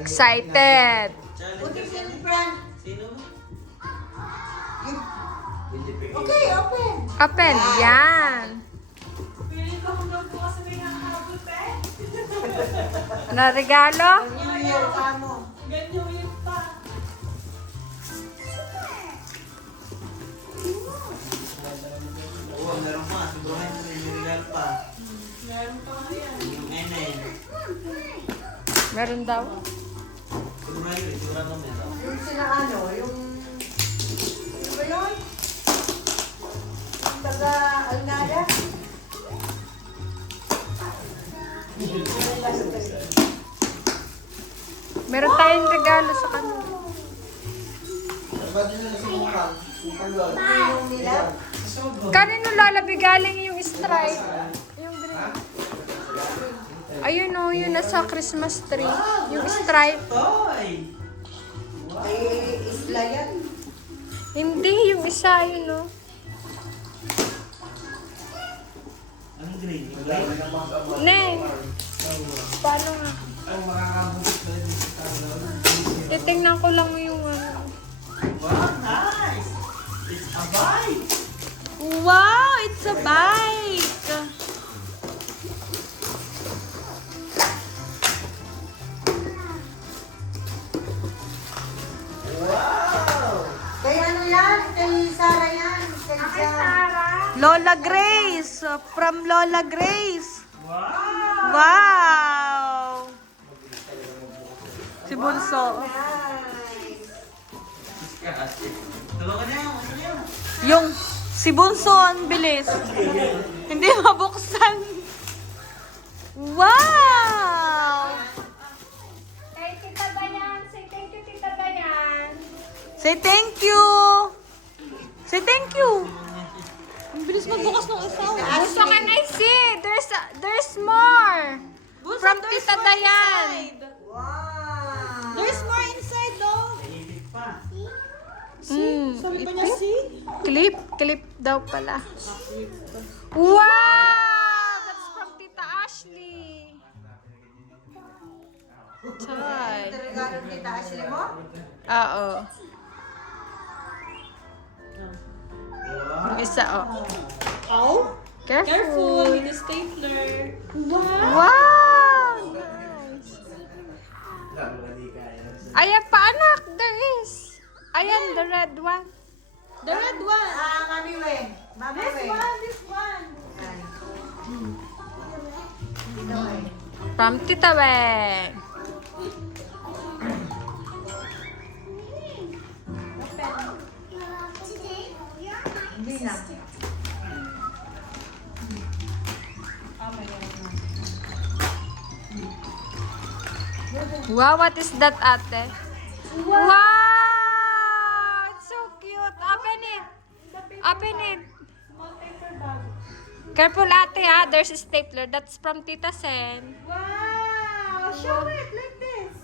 Excited. Buti sino friend? Sino? Okay, open. Open. Yan. Pili ko hanggang bukas na may nakahabot eh. Na regalo? New Year ka mo. Ganyan yun pa. Oo, meron pa. Sigurahin mo yung regalo pa. Meron pa nga yan. Yung NN. Meron daw. Sigurahin mo, sigurahin mo meron. Yung sina ano, yung... Ano ba yun? Yung taga Alnada? Meron tayong regalo sa kanila. Yung nila? Kanino lalabi galing yung stripe? Yung green. Ayun o, yun nasa Christmas tree. Yung stripe. Toy! Ay, isla yan. Hindi, yung isa, yun o. Anong green? Yung green? Neng, paano nga? Titingnan ko lang yung ano. Wow, nice! It's a bike! Wow, it's a bike! Wow! Kay ano yan? Kay Sarah yan. Kay Sarah. Lola Grace, from Lola Grace. Wow! Wow! Si Bunso. Nice. Tulungan niyo, ano niyo? Yung si Bunso, ang bilis. Hindi mabuksan. Wow! Kay Tita Dayan. Say thank you, Tita Dayan. Say thank you. Say thank you. Ang bilis magbukas ng isa. Bunso, can I see? There's more. From Tita Dayan. Wow. There's more inside though. Naipit pa. Sabi pa niya, see? Clip daw pala. Wow! That's from Tita Ashley. Chay. Ito regalo ni Tita Ashley mo? Oo. Yung isa, oh. Oh? Careful Careful. with the stapler. Wow! Nice. Ayan pa, anak. There is. Ayan, the red one. The red one. Ah, Mami Weng. Mami This Weng. one, this one. Dito Weng. From Tita Weng. Hindi na. Wow, what is that, ate? Wow! It's so cute. Open it. Open it. Small paper bag. Careful, ate, ha? There's a stapler. That's from Tita Sen. Wow! Show it like this.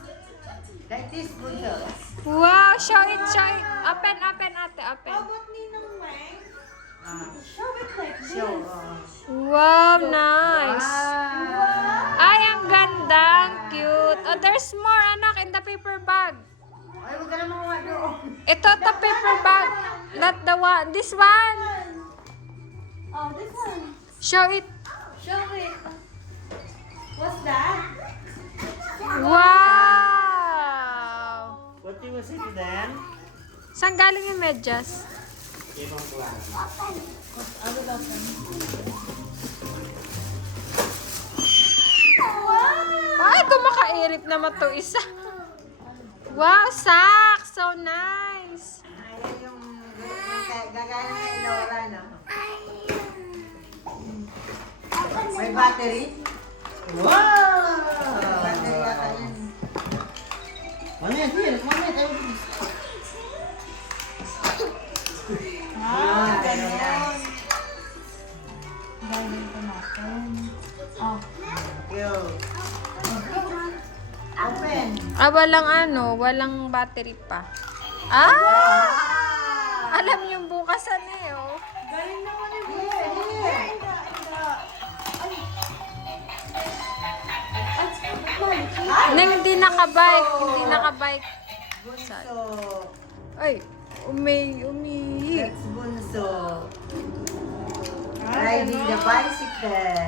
Like this, Bunso. Wow, show it, show it. Open, open, ate, open. How about Ninang Weng? Ah, Show it like this. show. Wow, nice. Wow. Ay, ang ganda. Ang cute. Oh, there's more, anak, in the paper bag. Ay, huwag ka na makuha doon. Ito, the paper bag. Not the one. This one. Oh, this one. Show it. Show it. What's that? Wow. What you was it then? Saan galing yung medyas? Ibang klase. Ay, kumakairit naman to isa. Wow, socks. So nice. Ayan yung gagaya ng Laura, no? May battery? Wow! Battery yata yun. Mamaya, here, mamaya tayo. Ah, ganun na. Thank you. Open. Ah, walang battery pa. Ah! Alam yung bukasan eh, oh. Galing naman yung Here, here. At Nang hindi nakabike. Hindi nakabike. Bunso. Ay, umihi. That's Bunso. Riding the bicycle.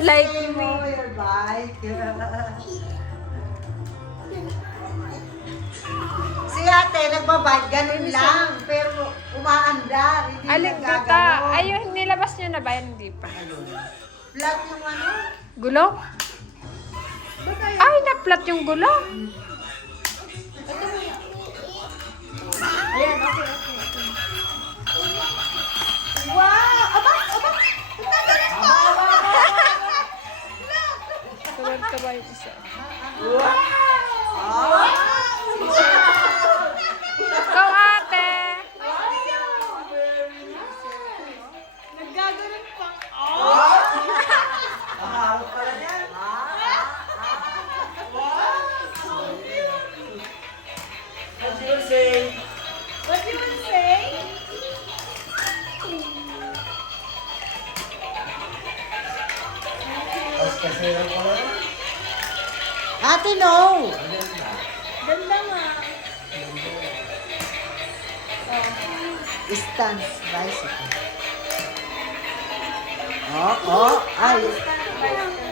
Like Stay me. on your bike. Si ate, nagbabike, ganun lang. Pero umaandar, hindi Alin nagaganon. kita? Ayun, nilabas nyo na ba? Hindi pa. Flat yung ano? Gulong? Ay, na-flat yung gulong. Ayan, okay. Wow! Aba! Aba! Nagalit ko! Tuwad-tuwa yung isa. Ikaw, ate. Naggaganon pa. Mahal pala yan. What do you say? What do you say? Tapos kasi lang pala. Ate, no! Ganda nga. Stance bicycle. Oh, oh, ay. Stand by.